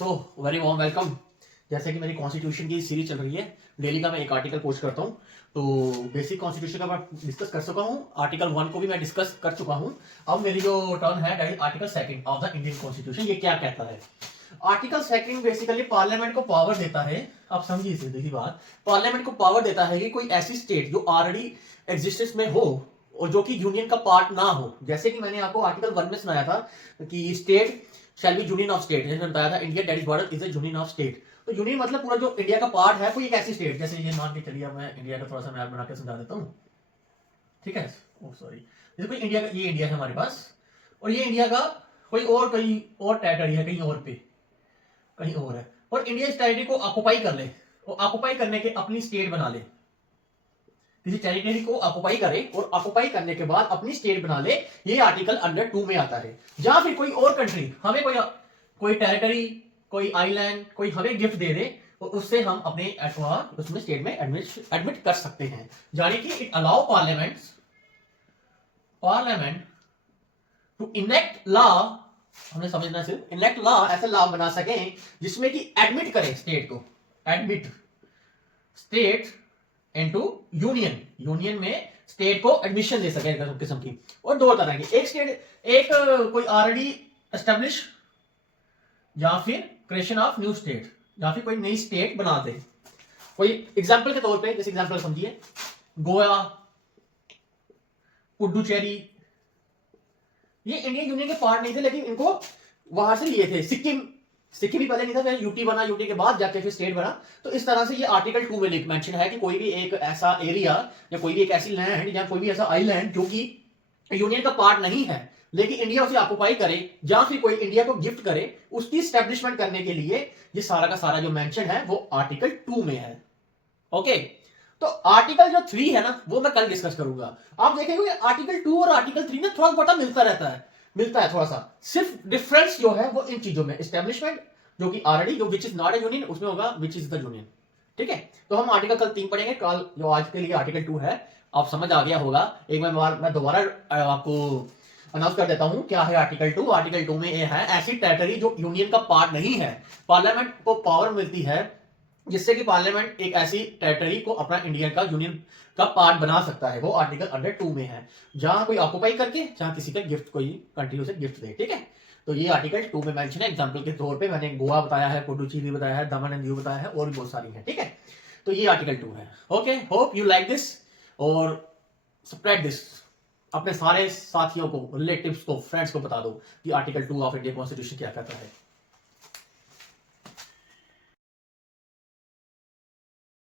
So very warm welcome. जैसे कि मेरी कॉन्स्टिट्यूशन की सीरीज चल रही है, डेली का मैं एक आर्टिकल पोस्ट करता हूँ। तो बेसिक कॉन्स्टिट्यूशन का मैं डिस्कस कर चुका हूँ, आर्टिकल 1 को भी मैं डिस्कस कर चुका हूँ। अब मेरी जो टर्न है that is article 2 of the Indian constitution. ये क्या कहता है? आर्टिकल 2 बेसिकली पार्लियामेंट को पावर देता है, आप समझिए सीधी बात, पार्लियामेंट को पावर देता है कि कोई ऐसी स्टेट जो ऑलरेडी एग्जिस्टेंस में हो और जो कि यूनियन का पार्ट ना हो। जैसे कि मैंने आपको आर्टिकल 1 में सुनाया था कि state shall be union of state, जैसे बताया था India that is border is a union of state. तो यूनियन मतलब पूरा जो इंडिया का पार्ट है कोई एक ऐसी स्टेट, जैसे ये मान के चलिए मैं इंडिया का थोड़ा सा मैप बना के समझा देता हूँ, ठीक है। ओ सॉरी, जैसे कोई इंडिया का, ये इंडिया है हमारे पास और ये इंडिया का कोई और कहीं और टेरिटरी है, कहीं और पे कहीं और है, और इंडिया इस टेरिटरी को ऑक्युपाई कर ले और ऑक्युपाई करने के अपनी स्टेट बना ले, किसी टेरिटरी को ऑक्युपाई करे और ऑक्युपाई करने के बाद अपनी स्टेट बना ले। ये आर्टिकल अंडर 2 में आता है। जहां फिर कोई और कंट्री हमें कोई टेरिटरी, कोई आइलैंड, कोई हमें गिफ्ट दे दे और उससे हम अपने उसमें स्टेट में एडमिट कर सकते हैं। यानी कि it allow parliament to enact law, हमने समझना सिर्फ इनेक्ट लॉ, ऐसा लॉ बना सके जिसमें कि एडमिट करे स्टेट को, admit state into union, union में स्टेट को एडमिशन दे सके किस्म की। और दो तरह की, एक स्टेट, एक कोई ऑलरेडी एस्टेब्लिश या फिर क्रिएशन ऑफ न्यू स्टेट, या फिर कोई नई स्टेट बना दे। कोई एग्जांपल के तौर पे, जैसे एग्जांपल समझिए, गोवा, पुडुचेरी, ये इंडियन यूनियन के पार्ट नहीं थे लेकिन इनको वहां से लिए थे। सिक्किम भी पहले नहीं था, फिर यूटी बना, यूटी के बाद जाके फिर स्टेट बना। तो इस तरह से ये आर्टिकल 2 में मेंशन है कि कोई भी एक ऐसा एरिया या कोई भी एक ऐसी लैंड या कोई भी ऐसा आइलैंड जो कि यूनियन का पार्ट नहीं है लेकिन इंडिया उसे ऑक्युपाई करे या फिर कोई इंडिया को गिफ्ट करे, उसकी स्टैब्लिशमेंट करने के लिए ये सारा का सारा जो मेंशन है वो आर्टिकल 2 में है। ओके, तो आर्टिकल जो 3 है ना वो मैं कल डिस्कस करूंगा। आप देखेंगे आर्टिकल 2 और आर्टिकल 3 में थोड़ा बड़ा मिलता है थोड़ा सा, सिर्फ डिफरेंस जो है वो इन चीजों में, एस्टेब्लिशमेंट जो कि ऑलरेडी जो which is not A union उसमें होगा विच इज द यूनियन, ठीक है। तो हम आर्टिकल कल 3 पढ़ेंगे, कल जो आज के लिए आर्टिकल 2 है आप समझ आ गया होगा। एक मैं दोबारा आपको अनाउंस कर देता हूं क्या है आर्टिकल 2। आर्टिकल 2 में ये है ऐसी टेरिटरी जो यूनियन का पार्ट नहीं है, पार्लियामेंट को पावर मिलती है जिससे कि पार्लियामेंट एक ऐसी टेरिटरी को अपना इंडिया का यूनियन का पार्ट बना सकता है। वो आर्टिकल अंडर 2 में है, जहां कोई ऑक्युपाई करके, जहां किसी का गिफ्ट, कोई कंट्री उसे गिफ्ट दे, ठीक है। तो ये आर्टिकल 2 में मेंशन है। एग्जांपल के तौर पे मैंने गोवा बताया है, पुडुचेरी बताया है, दमन एंड दीव बताया है, और भी बहुत सारी है, ठीक है। तो ये आर्टिकल 2 है। Okay, hope you like this और स्प्रेड दिस, अपने सारे साथियों को, रिलेटिव्स को, फ्रेंड्स को बता दो कि आर्टिकल 2 ऑफ इंडियन कॉन्स्टिट्यूशन क्या कहता है।